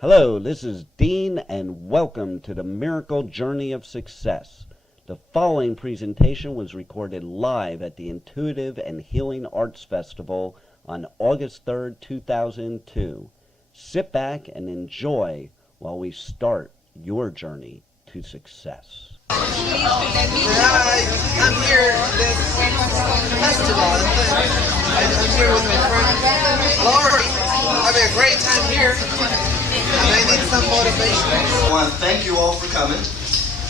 Hello, this is Dean, and welcome to the Miracle Journey of Success. The following presentation was recorded live at the Intuitive and Healing Arts Festival on August 3rd, 2002. Sit back and enjoy while we start your journey to success. Hi, I'm here at this festival. I'm here with my friend Lori. Having a great time here. And I need some motivation. I want to thank you all for coming.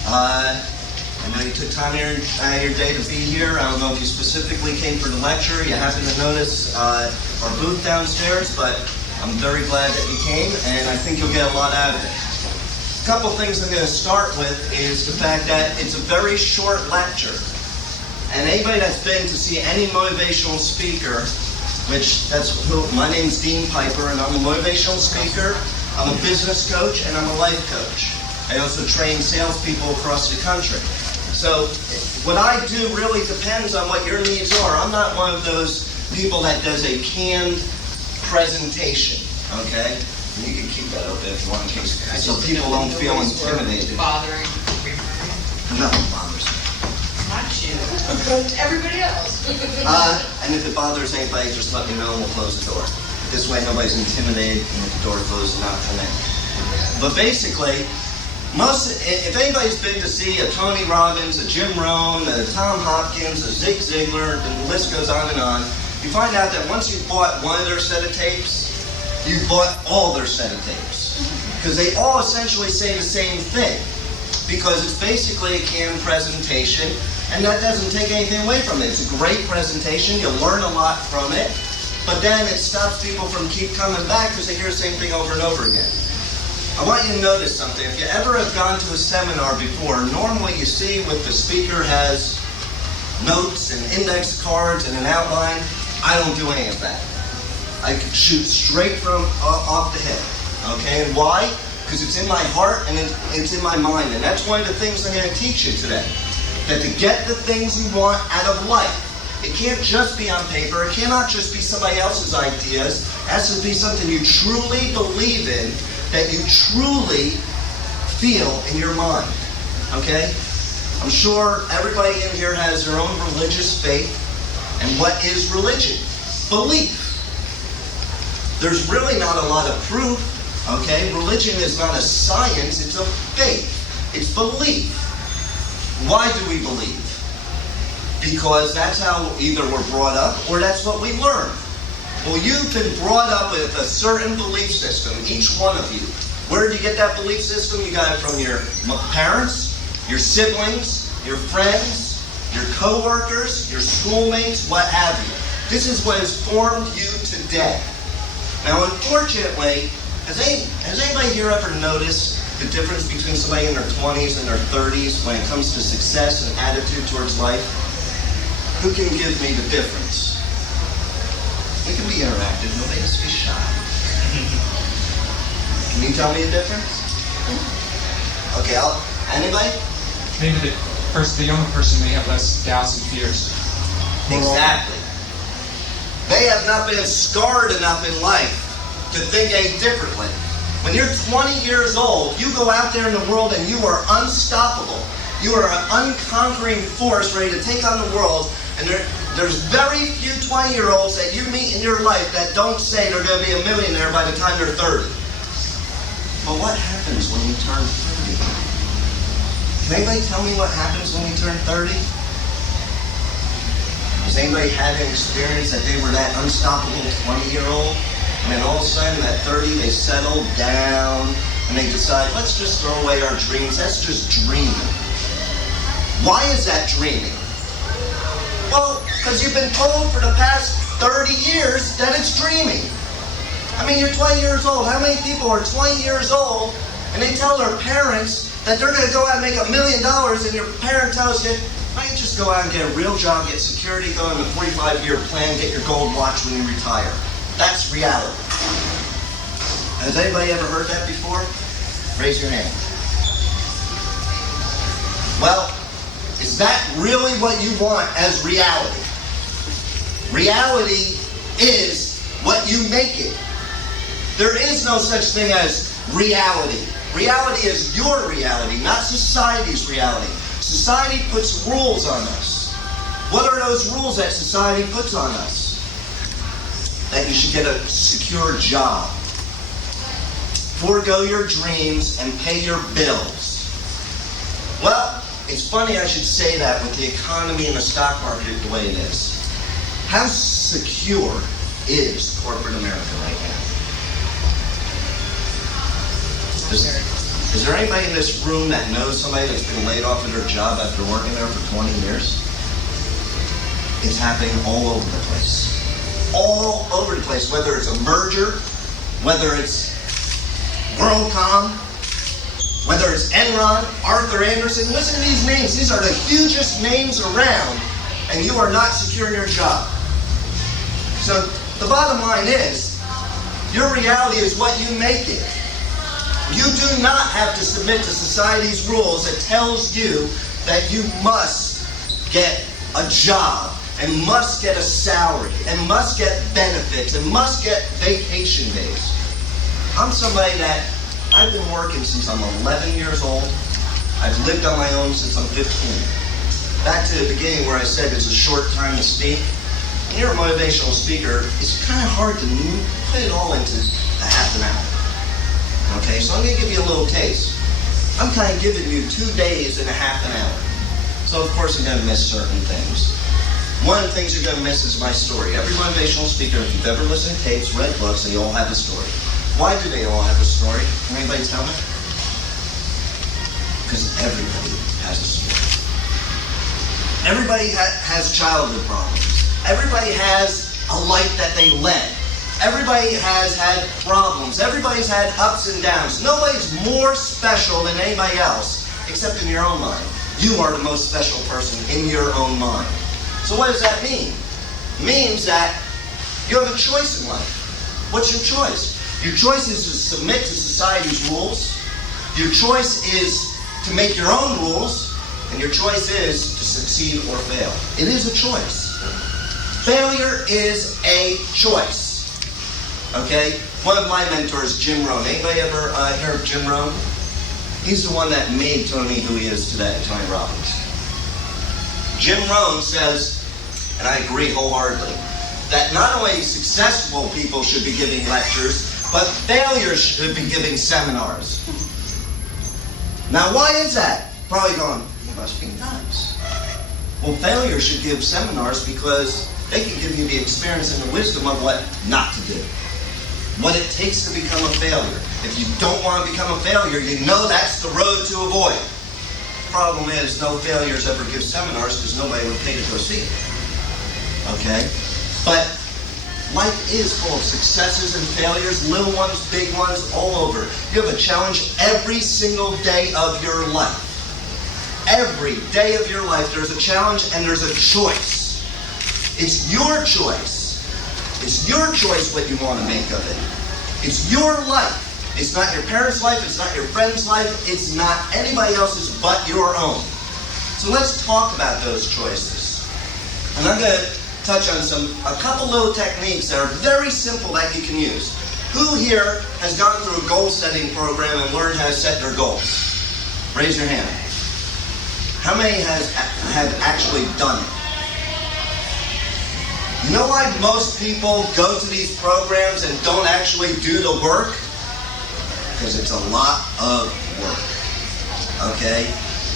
I know you took time out of your day to be here. I don't know if you specifically came for the lecture. You happened to notice our booth downstairs, but I'm very glad that you came, and I think you'll get a lot out of it. A couple things I'm going to start with is the fact that it's a very short lecture. And anybody that's been to see any motivational speaker, my name's Dean Piper, and I'm a motivational speaker. I'm a business coach, and I'm a life coach. I also train salespeople across the country. So what I do really depends on what your needs are. I'm not one of those people that does a canned presentation, okay? And you can keep that open if you want, in case, so people don't feel intimidated. Bothering. Nothing bothers me. Not you. Everybody else. And if it bothers anybody, just let me know and we'll close the door. This way nobody's intimidated and if the door closes, not come in. But basically, if anybody's been to see a Tony Robbins, a Jim Rohn, a Tom Hopkins, a Zig Ziglar, and the list goes on and on, you find out that once you've bought one of their set of tapes, you've bought all their set of tapes. Because they all essentially say the same thing. Because it's basically a canned presentation, and that doesn't take anything away from it. It's a great presentation, you'll learn a lot from it, but then it stops people from keep coming back because they hear the same thing over and over again. I want you to notice something. If you ever have gone to a seminar before, normally you see what the speaker has notes and index cards and an outline. I don't do any of that. I shoot straight from off the head. Okay, and why? Because it's in my heart and it's in my mind. And that's one of the things I'm going to teach you today. That to get the things you want out of life, it can't just be on paper. It cannot just be somebody else's ideas. It has to be something you truly believe in, that you truly feel in your mind. Okay? I'm sure everybody in here has their own religious faith. And what is religion? Belief. There's really not a lot of proof. Okay? Religion is not a science, it's a faith. It's belief. Why do we believe? Because that's how either we're brought up or that's what we learn. Well, you've been brought up with a certain belief system, each one of you. Where did you get that belief system? You got it from your parents, your siblings, your friends, your co-workers, your schoolmates, what have you. This is what has formed you today. Now, unfortunately, has anybody here ever noticed the difference between somebody in their 20s and their 30s when it comes to success and attitude towards life? Who can give me the difference? We can be interactive. Nobody has to be shy. Can you tell me the difference? Okay, anybody? Maybe the younger person may have less doubts and fears. Exactly. They have not been scarred enough in life to think any differently. When you're 20 years old, you go out there in the world and you are unstoppable. You are an unconquering force ready to take on the world. And there's very few 20-year-olds that you meet in your life that don't say they're going to be a millionaire by the time they're 30. But what happens when you turn 30? Can anybody tell me what happens when you turn 30? Does anybody have an experience that they were that unstoppable 20-year-old? And then all of a sudden at 30 they settle down and they decide, let's just throw away our dreams. That's just dreaming. Why is that dreaming? Well, because you've been told for the past 30 years that it's dreaming. I mean, you're 20 years old. How many people are 20 years old and they tell their parents that they're going to go out and make $1 million and your parent tells you, why don't you just go out and get a real job, get security, go on the 45-year plan, get your gold watch when you retire. That's reality. Has anybody ever heard that before? Raise your hand. Well, is that really what you want as reality? Reality is what you make it. There is no such thing as reality. Reality is your reality, not society's reality. Society puts rules on us. What are those rules that society puts on us? That you should get a secure job, forego your dreams, and pay your bills. Well, it's funny I should say that with the economy and the stock market the way it is. How secure is corporate America right now? Is there anybody in this room that knows somebody that's been laid off of their job after working there for 20 years? It's happening all over the place. All over the place, whether it's a merger, whether it's WorldCom, whether it's Enron, Arthur Anderson. Listen to these names. These are the hugest names around, and you are not secure in your job. So the bottom line is, your reality is what you make it. You do not have to submit to society's rules that tells you that you must get a job, and must get a salary, and must get benefits, and must get vacation days. I'm somebody that I've been working since I'm 11 years old. I've lived on my own since I'm 15. Back to the beginning where I said it's a short time to speak. When you're a motivational speaker, it's kind of hard to put it all into a half an hour. Okay, so I'm going to give you a little taste. I'm kind of giving you 2 days and a half an hour. So of course I'm going to miss certain things. One of the things you're going to miss is my story. Every motivational speaker, if you've ever listened to tapes, read books, they all have a story. Why do they all have a story? Can anybody tell me? Because everybody has a story. Everybody has childhood problems. Everybody has a life that they led. Everybody has had problems. Everybody's had ups and downs. Nobody's more special than anybody else, except in your own mind. You are the most special person in your own mind. So what does that mean? It means that you have a choice in life. What's your choice? Your choice is to submit to society's rules. Your choice is to make your own rules. And your choice is to succeed or fail. It is a choice. Failure is a choice. Okay? One of my mentors, Jim Rohn. Anybody ever hear of Jim Rohn? He's the one that made Tony who he is today, Tony Robbins. Jim Rohn says, and I agree wholeheartedly, that not only successful people should be giving lectures, but failures should be giving seminars. Now, why is that? Probably going, you must be nuts. Well, failures should give seminars because they can give you the experience and the wisdom of what not to do. What it takes to become a failure. If you don't want to become a failure, you know that's the road to avoid. Problem is, no failures ever give seminars because nobody would pay to go see it. Okay? But life is full of successes and failures, little ones, big ones, all over. You have a challenge every single day of your life. Every day of your life there's a challenge and there's a choice. It's your choice. It's your choice what you want to make of it. It's your life. It's not your parents' life, it's not your friend's life, it's not anybody else's but your own. So let's talk about those choices. And I'm going to touch on a couple little techniques that are very simple that you can use. Who here has gone through a goal-setting program and learned how to set their goals? Raise your hand. How many have actually done it? You know why most people go to these programs and don't actually do the work? Because it's a lot of work. Okay?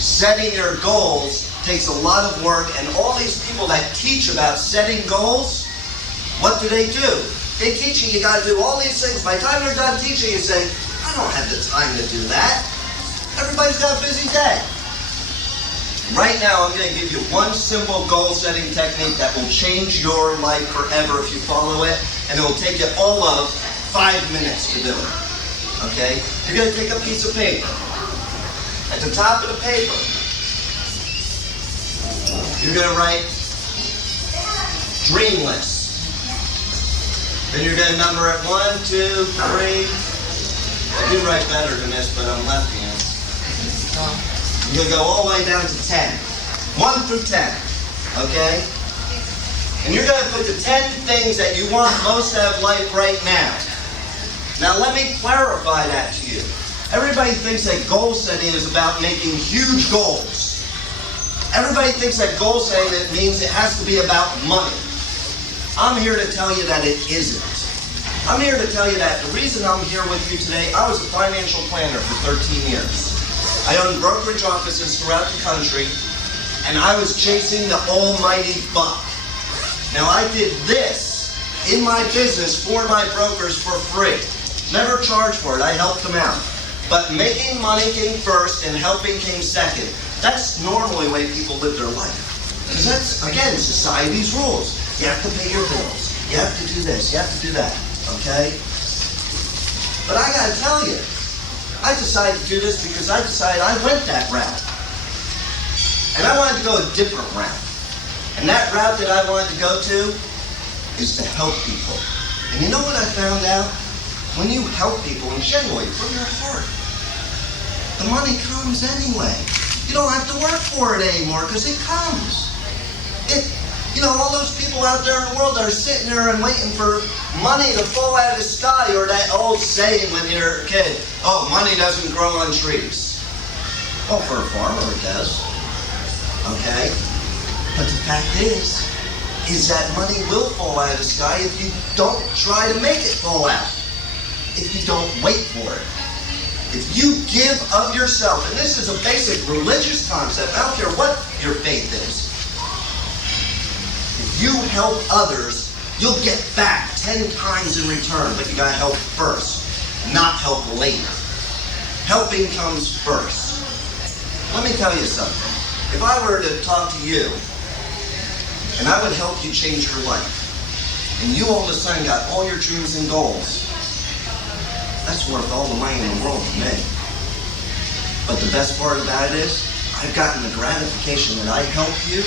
Setting your goals takes a lot of work, and all these people that teach about setting goals, what do? They teach you got to do all these things. By the time you're done teaching, you say, I don't have the time to do that. Everybody's got a busy day. Right now, I'm going to give you one simple goal-setting technique that will change your life forever if you follow it, and it will take you all of 5 minutes to do it. Okay? You're going to take a piece of paper. At the top of the paper, you're going to write dream list. Then you're going to number it 1, 2, 3. I do write better than this, but I'm left-handed. You're going to go all the way down to 10. 1 through 10. Okay? And you're going to put the 10 things that you want most out of life right now. Now let me clarify that to you. Everybody thinks that goal setting is about making huge goals. Everybody thinks that goal setting means it has to be about money. I'm here to tell you that it isn't. I'm here to tell you that the reason I'm here with you today, I was a financial planner for 13 years. I owned brokerage offices throughout the country, and I was chasing the almighty buck. Now I did this in my business for my brokers for free. Never charged for it, I helped them out. But making money came first and helping came second. That's normally the way people live their life. Because that's, again, society's rules. You have to pay your bills. You have to do this. You have to do that. Okay? But I gotta tell you, I decided to do this because I decided I went that route. And I wanted to go a different route. And that route that I wanted to go to is to help people. And you know what I found out? When you help people, and genuinely, from your heart, the money comes anyway. You don't have to work for it anymore because it comes. All those people out there in the world are sitting there and waiting for money to fall out of the sky, or that old saying when you're a kid, oh, money doesn't grow on trees. Well, for a farmer it does. Okay? But the fact is that money will fall out of the sky if you don't try to make it fall out. If you don't wait for it. If you give of yourself, and this is a basic religious concept, I don't care what your faith is. If you help others, you'll get back 10 times in return, but you gotta help first, not help later. Helping comes first. Let me tell you something. If I were to talk to you, and I would help you change your life, and you all of a sudden got all your dreams and goals, that's worth all the money in the world to me. But the best part about it is, I've gotten the gratification that I helped you.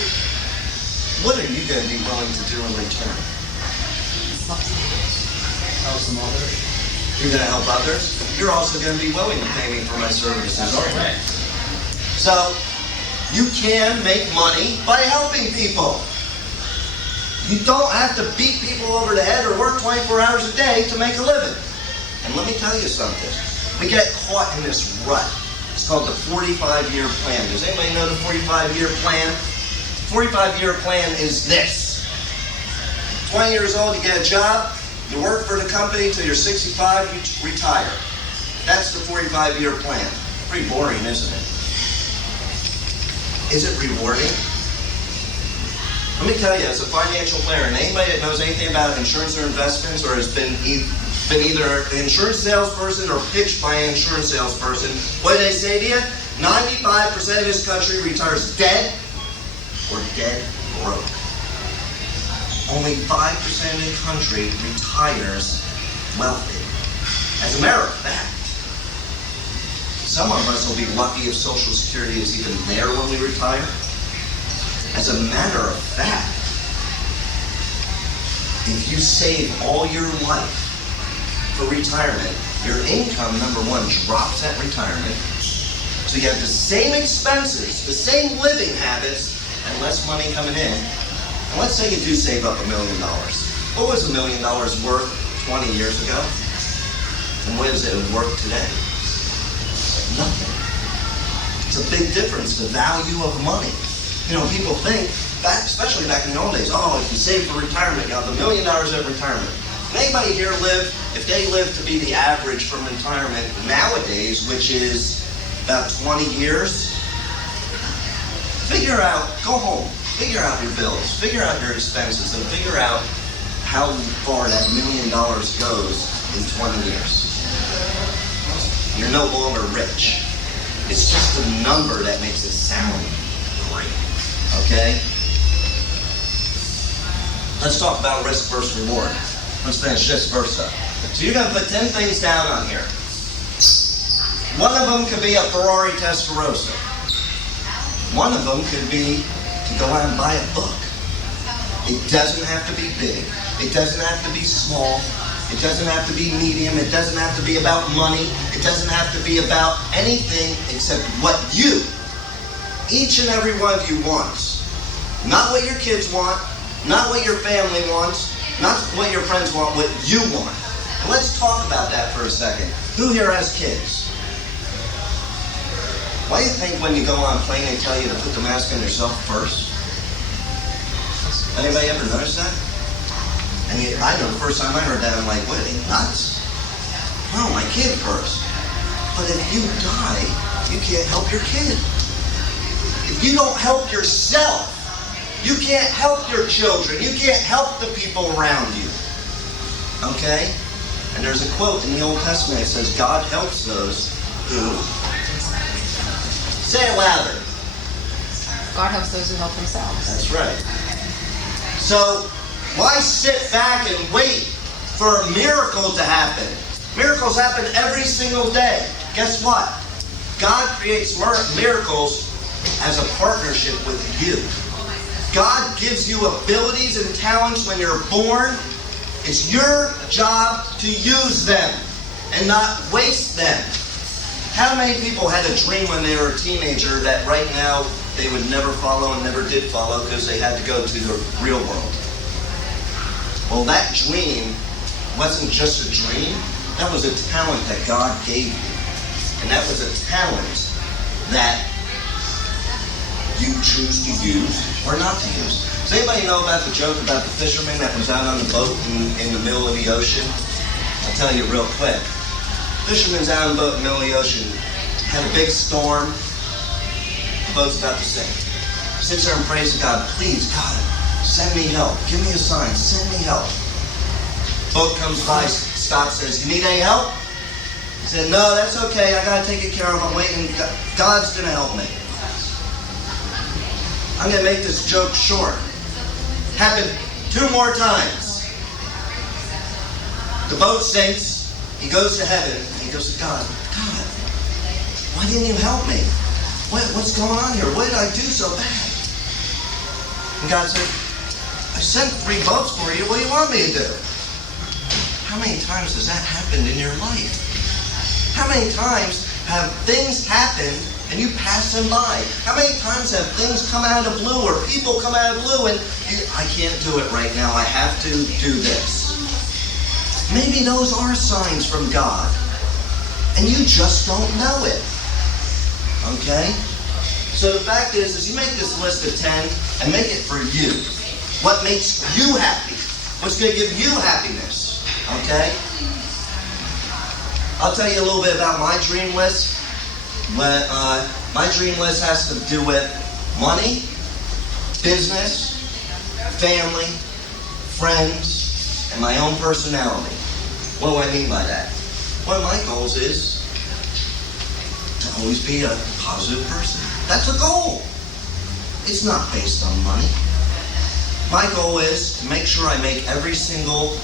What are you going to be willing to do in return? Help some others. You're going to help others? You're also going to be willing to pay me for my services, aren't you? Right. So, you can make money by helping people. You don't have to beat people over the head or work 24 hours a day to make a living. And let me tell you something. We get caught in this rut. It's called the 45-year plan. Does anybody know the 45-year plan? 45-year plan is this. 20 years old, you get a job. You work for the company till you're 65, you retire. That's the 45-year plan. Pretty boring, isn't it? Is it rewarding? Let me tell you, as a financial planner, and anybody that knows anything about insurance or investments or has been either an insurance salesperson or pitched by an insurance salesperson, what do they say to you? 95% of this country retires dead or dead broke. Only 5% of the country retires wealthy. As a matter of fact, some of us will be lucky if Social Security is even there when we retire. As a matter of fact, if you save all your life for retirement, your income, number one, drops at retirement. So you have the same expenses, the same living habits, and less money coming in. And let's say you do save up $1 million. What was $1 million worth 20 years ago? And what is it worth today? Nothing. It's a big difference, the value of money. People think, especially back in the old days, oh, if you save for retirement, you have $1 million at retirement. Can anybody here live, if they live to be the average from retirement nowadays, which is about 20 years, figure out, go home, figure out your bills, figure out your expenses, and figure out how far that $1 million goes in 20 years. You're no longer rich. It's just a number that makes it sound great. Okay? Let's talk about risk versus reward. Let's finish this verse up. So you're going to put 10 things down on here. One of them could be a Ferrari Testarossa. One of them could be to go out and buy a book. It doesn't have to be big. It doesn't have to be small. It doesn't have to be medium. It doesn't have to be about money. It doesn't have to be about anything except what you, each and every one of you wants. Not what your kids want, not what your family wants, not what your friends want, what you want. Let's talk about that for a second. Who here has kids? Why do you think when you go on a plane they tell you to put the mask on yourself first? Anybody ever notice that? And I know the first time I heard that, I'm like, what, are they nuts? No, my kid first. But if you die, you can't help your kid. If you don't help yourself, you can't help your children. You can't help the people around you. Okay? And there's a quote in the Old Testament that says, God helps those who... Say it louder. God helps those who help themselves. That's right. So, why sit back and wait for a miracle to happen? Miracles happen every single day. Guess what? God creates miracles as a partnership with you. God gives you abilities and talents when you're born. It's your job to use them and not waste them. How many people had a dream when they were a teenager that right now they would never follow and never did follow because they had to go to the real world? Well, that dream wasn't just a dream. That was a talent that God gave you. And that was a talent that you choose to use or not to use. Does anybody know about the joke about the fisherman that was out on the boat in the middle of the ocean? I'll tell you real quick. Fisherman's out on the boat in the middle of the ocean, had a big storm, the boat's about to sink. Sits there and prays to God, please, God, send me help. Give me a sign, send me help. Boat comes by, stops, says, you need any help? He said, no, that's okay, I got to take it care of, I'm waiting, God's going to help me. I'm going to make this joke short. Happened 2 more times. The boat sinks. He goes to heaven, and he goes to God, God, why didn't you help me? What's going on here? What did I do so bad? And God said, I sent 3 boats for you. What do you want me to do? How many times has that happened in your life? How many times have things happened and you pass them by? How many times have things come out of the blue or people come out of the blue and I can't do it right now. I have to do this. Maybe those are signs from God, and you just don't know it. Okay? So the fact is you make this list of 10 and make it for you. What makes you happy? What's going to give you happiness? Okay? I'll tell you a little bit about my dream list. My dream list has to do with money, business, family, friends, and my own personality. What do I mean by that? One of my goals is to always be a positive person. That's a goal. It's not based on money. My goal is to make sure I make every single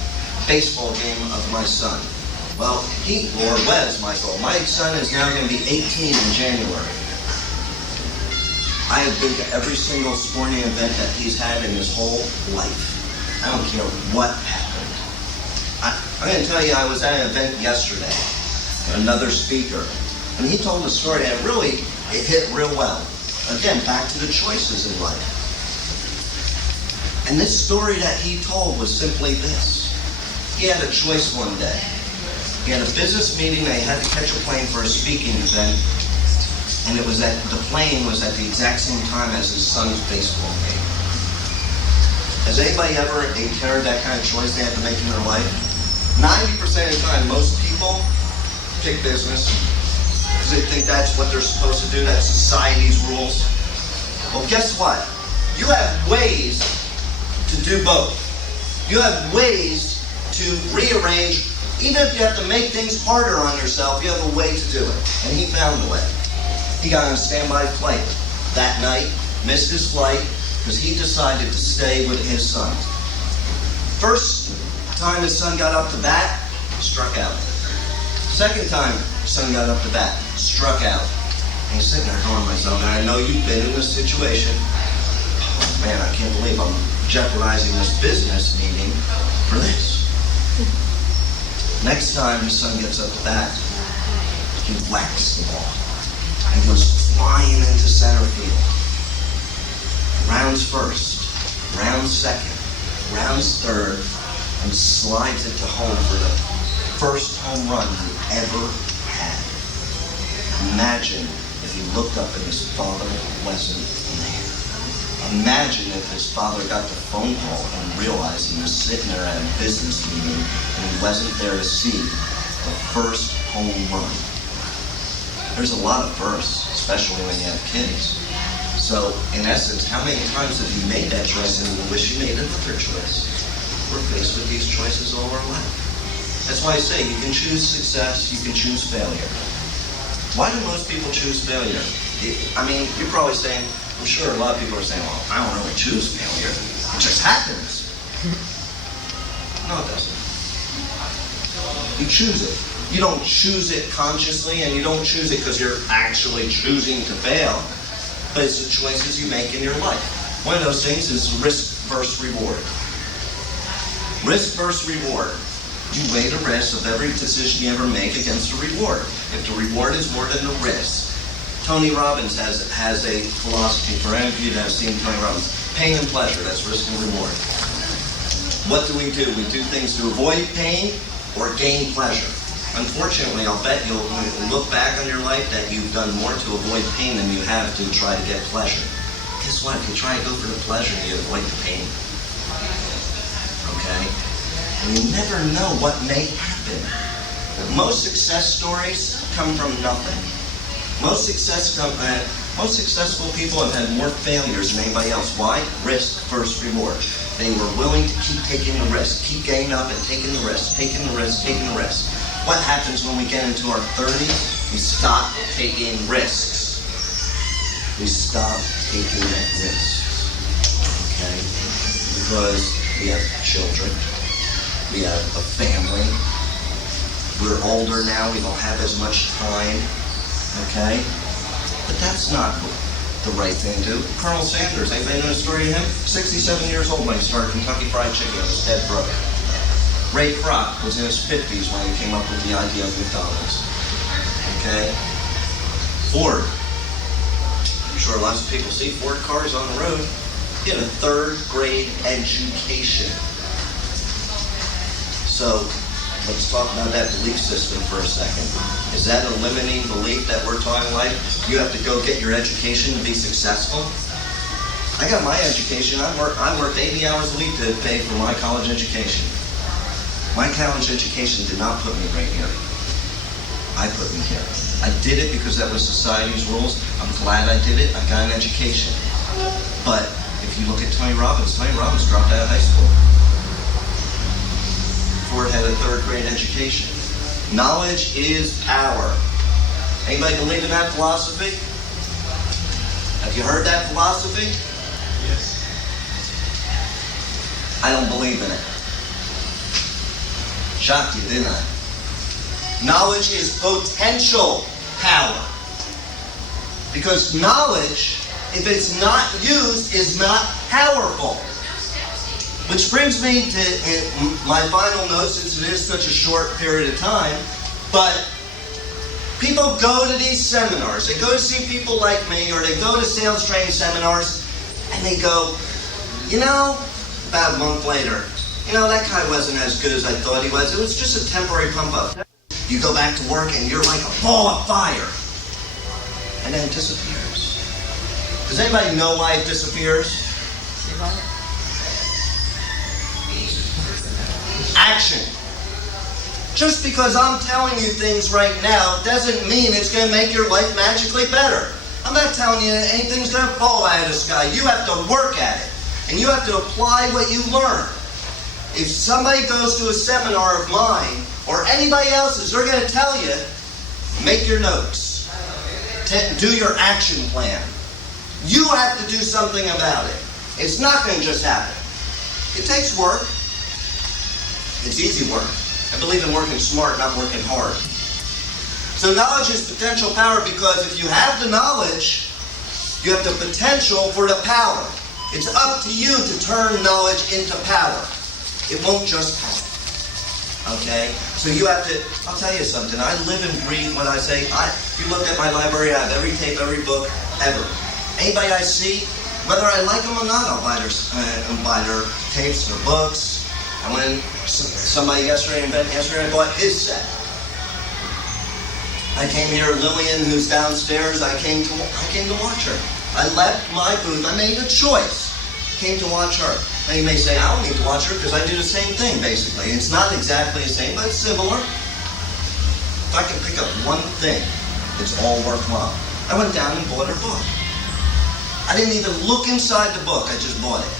baseball game of my son. Well, was my goal. My son is now going to be 18 in January. I have been to every single sporting event that he's had in his whole life. I don't care what happened. I'm going to tell you, I was at an event yesterday, another speaker, and he told a story and it hit real well. Again, back to the choices in life. And this story that he told was simply this. He had a choice one day. He had a business meeting and he had to catch a plane for a speaking event, and the plane was at the exact same time as his son's baseball game. Has anybody ever encountered that kind of choice they have to make in their life? 90% of the time, most people pick business because they think that's what they're supposed to do, that's society's rules. Well, guess what? You have ways to do both. You have ways to rearrange. Even if you have to make things harder on yourself, you have a way to do it. And he found a way. He got on a standby flight that night, missed his flight, because he decided to stay with his son. First time his son got up to bat, struck out. Second time his son got up to bat, struck out. And he's sitting there going to myself, and I know you've been in this situation. Oh man, I can't believe I'm jeopardizing this business meeting for this. Next time his son gets up to bat, he whacks the ball. And goes flying into center field. Rounds first, rounds second, rounds third, and slides it to home for the first home run he ever had. Imagine if he looked up and his father wasn't there. Imagine if his father got the phone call and realized he was sitting there at a business meeting and he wasn't there to see the first home run. There's a lot of firsts, especially when you have kids. So, in essence, how many times have you made that choice and you wish you made another choice? We're faced with these choices all our life. That's why I say you can choose success, you can choose failure. Why do most people choose failure? I mean, you're probably saying, I'm sure a lot of people are saying, well, I don't really choose failure. It just happens. No, it doesn't. You choose it. You don't choose it consciously, and you don't choose it because you're actually choosing to fail. But it's the choices you make in your life. One of those things is risk versus reward. Risk versus reward. You weigh the risk of every decision you ever make against the reward. If the reward is more than the risk. Tony Robbins has a philosophy, for any of you that have seen Tony Robbins, pain and pleasure, that's risk and reward. What do? We do things to avoid pain or gain pleasure. Unfortunately, I'll bet you'll look back on your life that you've done more to avoid pain than you have to try to get pleasure. Guess what? If you try to go for the pleasure, you avoid the pain. Okay? And you never know what may happen. Most success stories come from nothing. Most successful people have had more failures than anybody else. Why? Risk versus reward. They were willing to keep taking the risk, keep getting up and taking the risk, taking the risk, taking the risk. What happens when we get into our 30s? We stop taking risks. We stop taking risks. Okay? Because we have children. We have a family. We're older now. We don't have as much time. Okay? But that's not the right thing to do. Colonel Sanders, anybody know the story of him? 67 years old when he started Kentucky Fried Chicken with his dead brother. Ray Kroc was in his 50s when he came up with the idea of McDonald's. Okay? Ford. I'm sure lots of people see Ford cars on the road. He had a 3rd grade education. So, let's talk about that belief system for a second. Is that a limiting belief that we're talking like you have to go get your education to be successful? I got my education. I worked 80 hours a week to pay for my college education. My college education did not put me right here. I put me here. I did it because that was society's rules. I'm glad I did it. I got an education. But if you look at Tony Robbins dropped out of high school. Ford had a 3rd grade education. Knowledge is power. Anybody believe in that philosophy? Have you heard that philosophy? Yes. I don't believe in it. Shocked you, didn't I? Knowledge is potential power. Because knowledge, if it's not used, is not powerful. Which brings me to my final note, since it is such a short period of time, but people go to these seminars. They go to see people like me, or they go to sales training seminars, and they go, about a month later, that guy wasn't as good as I thought he was. It was just a temporary pump up. You go back to work and you're like a ball of fire. And then it disappears. Does anybody know why it disappears? Action. Just because I'm telling you things right now doesn't mean it's going to make your life magically better. I'm not telling you anything's going to fall out of the sky. You have to work at it. And you have to apply what you learn. If somebody goes to a seminar of mine, or anybody else's, they're going to tell you, make your notes. Do your action plan. You have to do something about it. It's not going to just happen. It takes work. It's easy work. I believe in working smart, not working hard. So knowledge is potential power, because if you have the knowledge, you have the potential for the power. It's up to you to turn knowledge into power. It won't just happen. Okay? So you have to, I'll tell you something. I live and breathe when I say, if you look at my library, I have every tape, every book, ever. Anybody I see, whether I like them or not, I'll buy their tapes, their books. And when somebody yesterday I bought his set. I came here, Lillian, who's downstairs, I came to watch her. I left my booth, I made a choice. Came to watch her. Now you may say, I don't need to watch her because I do the same thing, basically. It's not exactly the same, but it's similar. If I can pick up one thing, it's all worthwhile. I went down and bought her book. I didn't even look inside the book, I just bought it.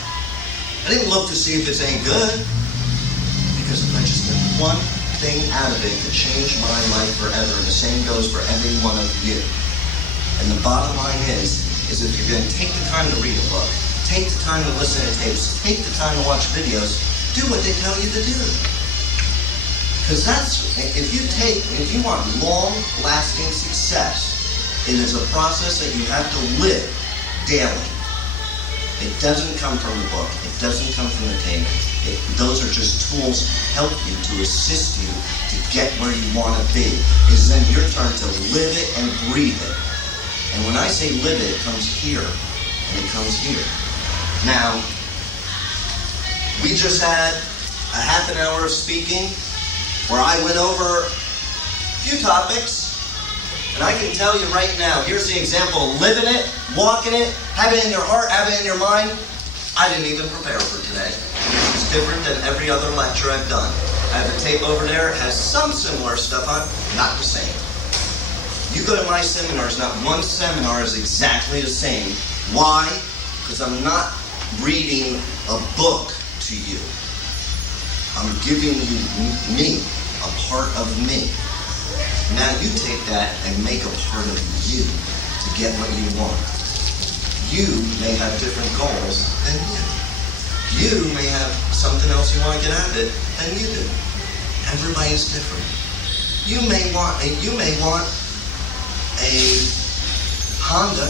I didn't look to see if it's any good, because if I just took one thing out of it to change my life forever, and the same goes for every one of you. And the bottom line is if you're going to take the time to read a book, take the time to listen to tapes, take the time to watch videos, do what they tell you to do. Because if you want long-lasting success, it is a process that you have to live daily. It doesn't come from the book. It doesn't come from the tape. Those are just tools to help you, to assist you to get where you want to be. It's then your turn to live it and breathe it. And when I say live it, it comes here and it comes here. Now, we just had a half an hour of speaking where I went over a few topics. And I can tell you right now, here's the example, living it, walking it, have it in your heart, have it in your mind. I didn't even prepare for today. It's different than every other lecture I've done. I have a tape over there, it has some similar stuff on, not the same. You go to my seminars, not one seminar is exactly the same. Why? Because I'm not reading a book to you. I'm giving you me, a part of me. Now you take that and make a part of you to get what you want. You may have different goals than you. You may have something else you want to get out of it than you do. Everybody's different. You may want a Honda.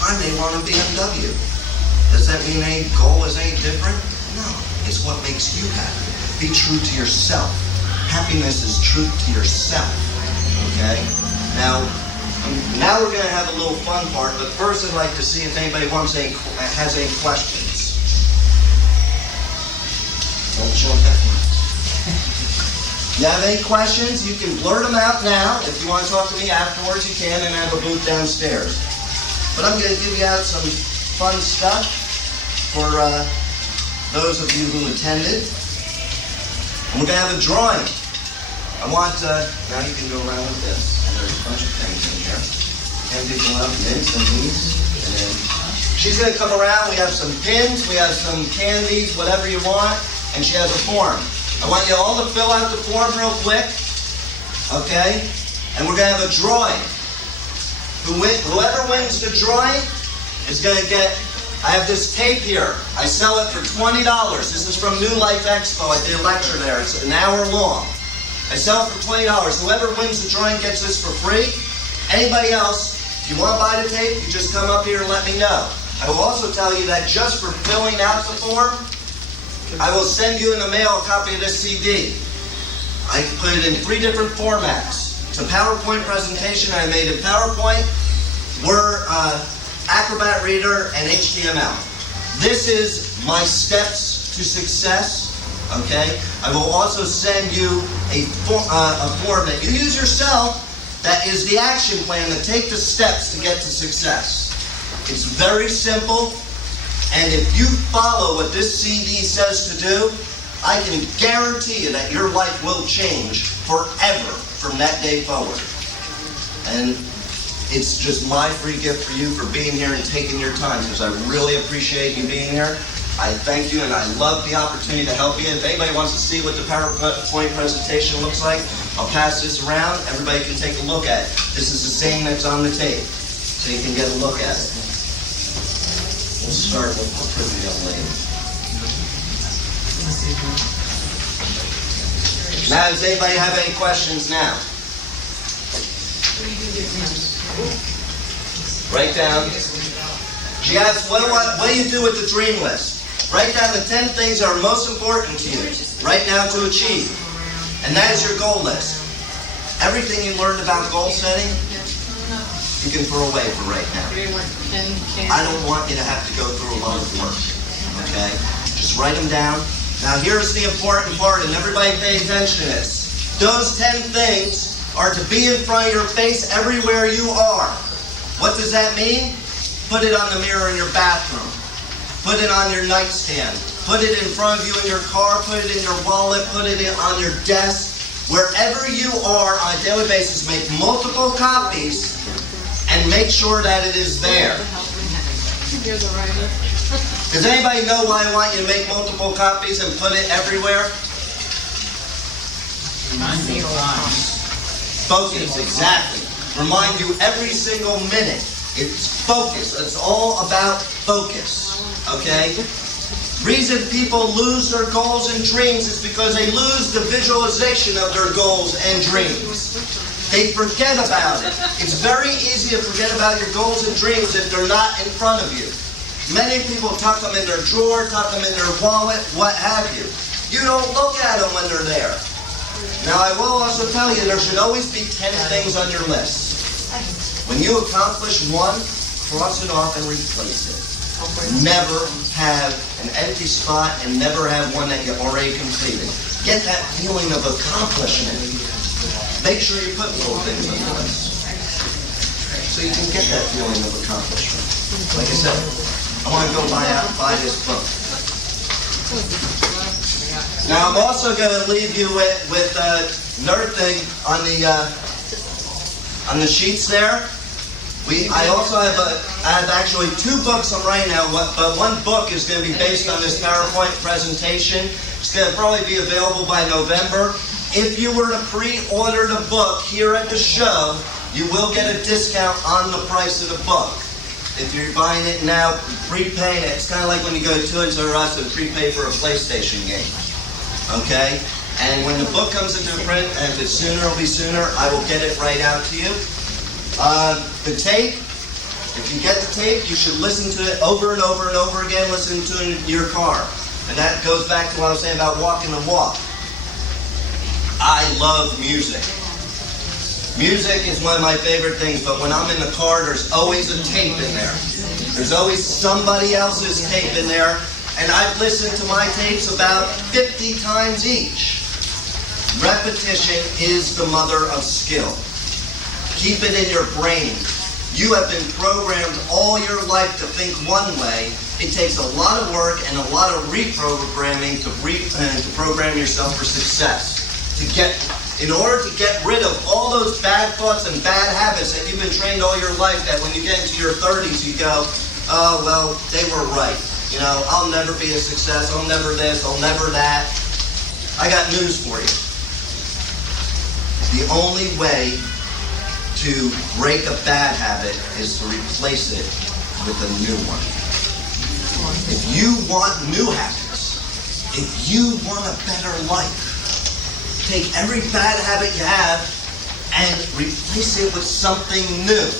I may want a BMW. Does that mean any goal is any different? No. It's what makes you happy. Be true to yourself. Happiness is truth to yourself. Okay? Now we're going to have a little fun part, but first I'd like to see if anybody has any questions. Don't jump that one. You have any questions? You can blurt them out now. If you want to talk to me afterwards, you can, and I have a booth downstairs. But I'm going to give you out some fun stuff for those of you who attended. And we're going to have a drawing. I want, now you can go around with this. And there's a bunch of things in here. And people have mints and these. And then she's going to come around. We have some pins. We have some candies, whatever you want. And she has a form. I want you all to fill out the form real quick. Okay? And we're going to have a drawing. Whoever wins the drawing is going to get, I have this tape here. I sell it for $20. This is from New Life Expo. I did a lecture there. It's an hour long. I sell it for $20. Whoever wins the drawing gets this for free. Anybody else, if you want to buy the tape, you just come up here and let me know. I will also tell you that just for filling out the form, I will send you in the mail a copy of this CD. I put it in 3 different formats. It's a PowerPoint presentation I made in PowerPoint, Word, Acrobat Reader, and HTML. This is my steps to success. Okay? I will also send you a form that you use yourself that is the action plan to take the steps to get to success. It's very simple, and if you follow what this CD says to do, I can guarantee you that your life will change forever from that day forward. And it's just my free gift for you for being here and taking your time, because I really appreciate you being here. I thank you, and I love the opportunity to help you. If anybody wants to see what the PowerPoint presentation looks like, I'll pass this around. Everybody can take a look at it. This is the same that's on the tape, so you can get a look at it. We'll start with the pretty young lady. Now, does anybody have any questions now? Write down. She asks, what do you do with the dream list? Write down the 10 things that are most important to you right now to achieve. And that is your goal list. Everything you learned about goal setting, you can throw away for right now. I don't want you to have to go through a lot of work. Okay? Just write them down. Now here's the important part, and everybody pay attention to this. Those 10 things are to be in front of your face everywhere you are. What does that mean? Put it on the mirror in your bathroom. Put it on your nightstand. Put it in front of you in your car. Put it in your wallet. Put it on your desk. Wherever you are on a daily basis, make multiple copies and make sure that it is there. Does anybody know why I want you to make multiple copies and put it everywhere? Focus, exactly. Remind you every single minute. It's focus. It's all about focus. Okay? Reason people lose their goals and dreams is because they lose the visualization of their goals and dreams. They forget about it. It's very easy to forget about your goals and dreams if they're not in front of you. Many people tuck them in their drawer, tuck them in their wallet, what have you. You don't look at them when they're there. Now I will also tell you there should always be 10 things on your list. When you accomplish one, cross it off and replace it. Never have an empty spot and never have one that you already completed. Get that feeling of accomplishment. Make sure you put little things on your list so you can get that feeling of accomplishment. Like I said, I want to go buy this book. Now I'm also going to leave you with another thing on the sheets there. I also have actually 2 books I'm writing now, but one book is going to be based on this PowerPoint presentation. It's going to probably be available by November. If you were to pre-order the book here at the show, you will get a discount on the price of the book. If you're buying it now, prepaying it, it's kind of like when you go to Toys R Us and prepay for a PlayStation game. Okay? And when the book comes into print, and if it's sooner, it'll be sooner, I will get it right out to you. The tape, if you get the tape, you should listen to it over and over and over again, listen to it in your car. And that goes back to what I was saying about walking the walk. I love music. Music is one of my favorite things, but when I'm in the car, there's always a tape in there. There's always somebody else's tape in there, and I've listened to my tapes about 50 times each. Repetition is the mother of skill. Keep it in your brain. You have been programmed all your life to think one way. It takes a lot of work and a lot of reprogramming to program yourself for success. In order to get rid of all those bad thoughts and bad habits that you've been trained all your life, that when you get into your 30s you go, oh, well, they were right. You know, I'll never be a success. I'll never this. I'll never that. I got news for you. The only way to break a bad habit is to replace it with a new one. If you want new habits, if you want a better life, take every bad habit you have and replace it with something new.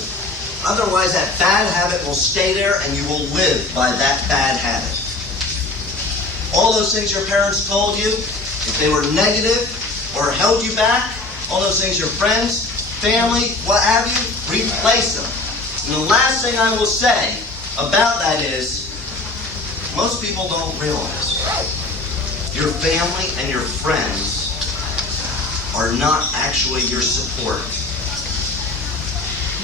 Otherwise, that bad habit will stay there and you will live by that bad habit. All those things your parents told you, if they were negative or held you back, all those things your friends, family, what have you, replace them. And the last thing I will say about that is, most people don't realize your family and your friends are not actually your support.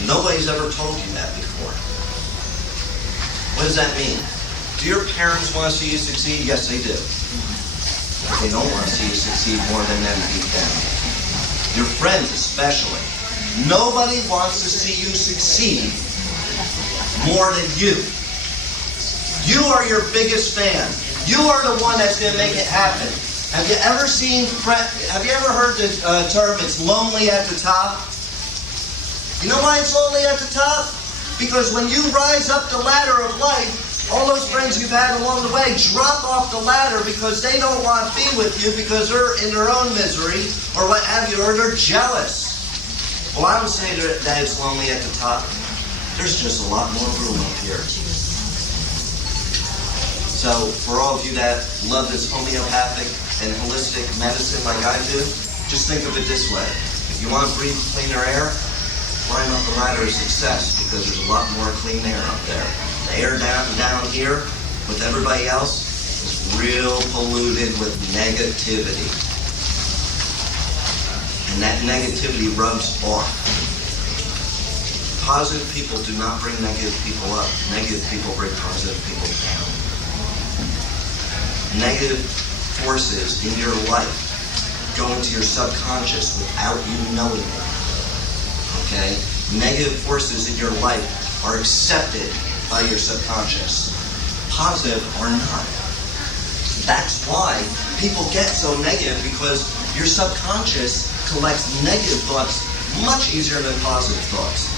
Nobody's ever told you that before. What does that mean? Do your parents want to see you succeed? Yes, they do. But they don't want to see you succeed more than them deep down. Your friends especially. Nobody wants to see you succeed more than you. You are your biggest fan. You are the one that's going to make it happen. Have you ever heard the term, it's lonely at the top? You know why it's lonely at the top? Because when you rise up the ladder of life, all those friends you've had along the way drop off the ladder because they don't want to be with you because they're in their own misery or what have you, or they're jealous. Well, I would say that it's lonely at the top. There's just a lot more room up here. So for all of you that love this homeopathic and holistic medicine like I do, just think of it this way. If you want to breathe cleaner air, climb up the ladder of success because there's a lot more clean air up there. The air down here with everybody else is real polluted with negativity. And that negativity rubs off. Positive people do not bring negative people up. Negative people bring positive people down. Negative forces in your life go into your subconscious without you knowing it. Okay? Negative forces in your life are accepted by your subconscious. Positive or not. That's why people get so negative, because your subconscious collects negative thoughts much easier than positive thoughts.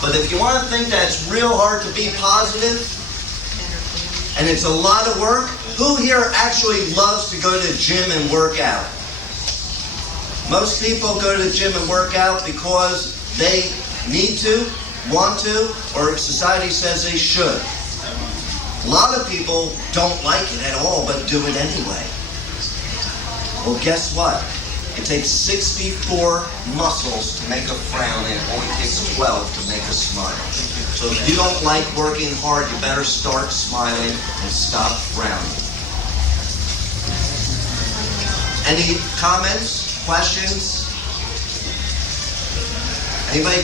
But if you want to think that it's real hard to be positive, and it's a lot of work, who here actually loves to go to the gym and work out? Most people go to the gym and work out because they need to, want to, or society says they should. A lot of people don't like it at all, but do it anyway. Well, guess what? It takes 64 muscles to make a frown, and it only takes 12 to make a smile. So if you don't like working hard, you better start smiling and stop frowning. Any comments? Questions? Anybody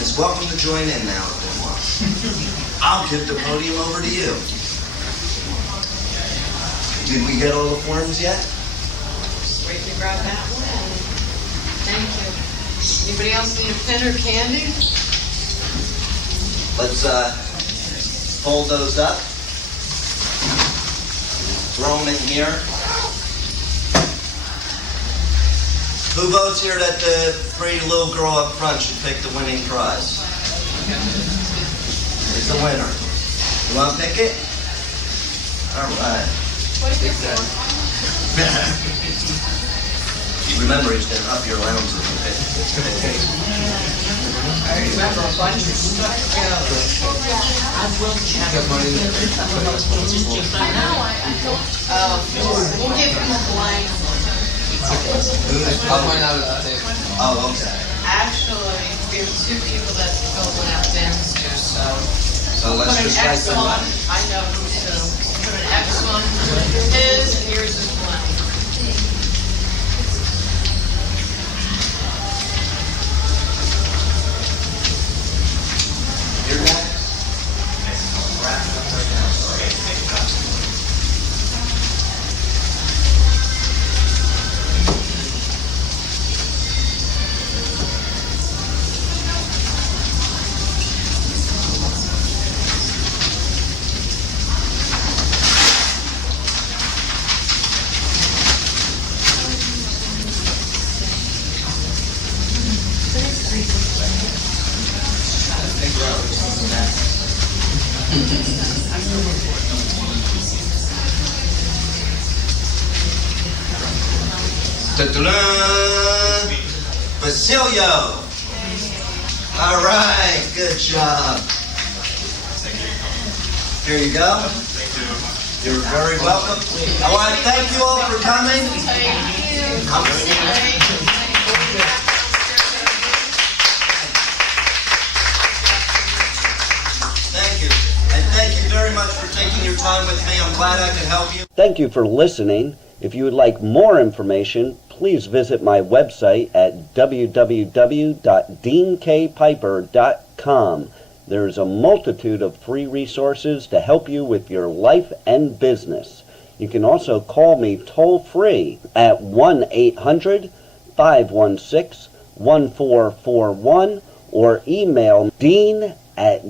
is welcome to join in now if they want. I'll give the podium over to you. Did we get all the forms yet? Just waiting to grab that one. Thank you. Anybody else need a pen or candy? Let's fold those up. Throw them in here. Who votes here that the pretty little girl up front should pick the winning prize? It's the winner. You want to pick it? All right. What is it for? Remember, he's going to up your allowance if you pick it. I remember a bunch of stuff. I will check. We'll give him a blank. Oh, okay. Actually, we have two people that fill one out downstairs, so. So let's Put an just write X them on, up. I know who to. Put an X on his, and here's his blank. You're next. Ta-da! Basilio! All right, good job. Here you go. You're very welcome. I want to thank you all for coming. Thank you. And thank you very much for taking your time with me. I'm glad I could help you. Thank you for listening. If you would like more information, please visit my website at www.deankpiper.com. There's a multitude of free resources to help you with your life and business. You can also call me toll-free at 1-800-516-1441 or email dean at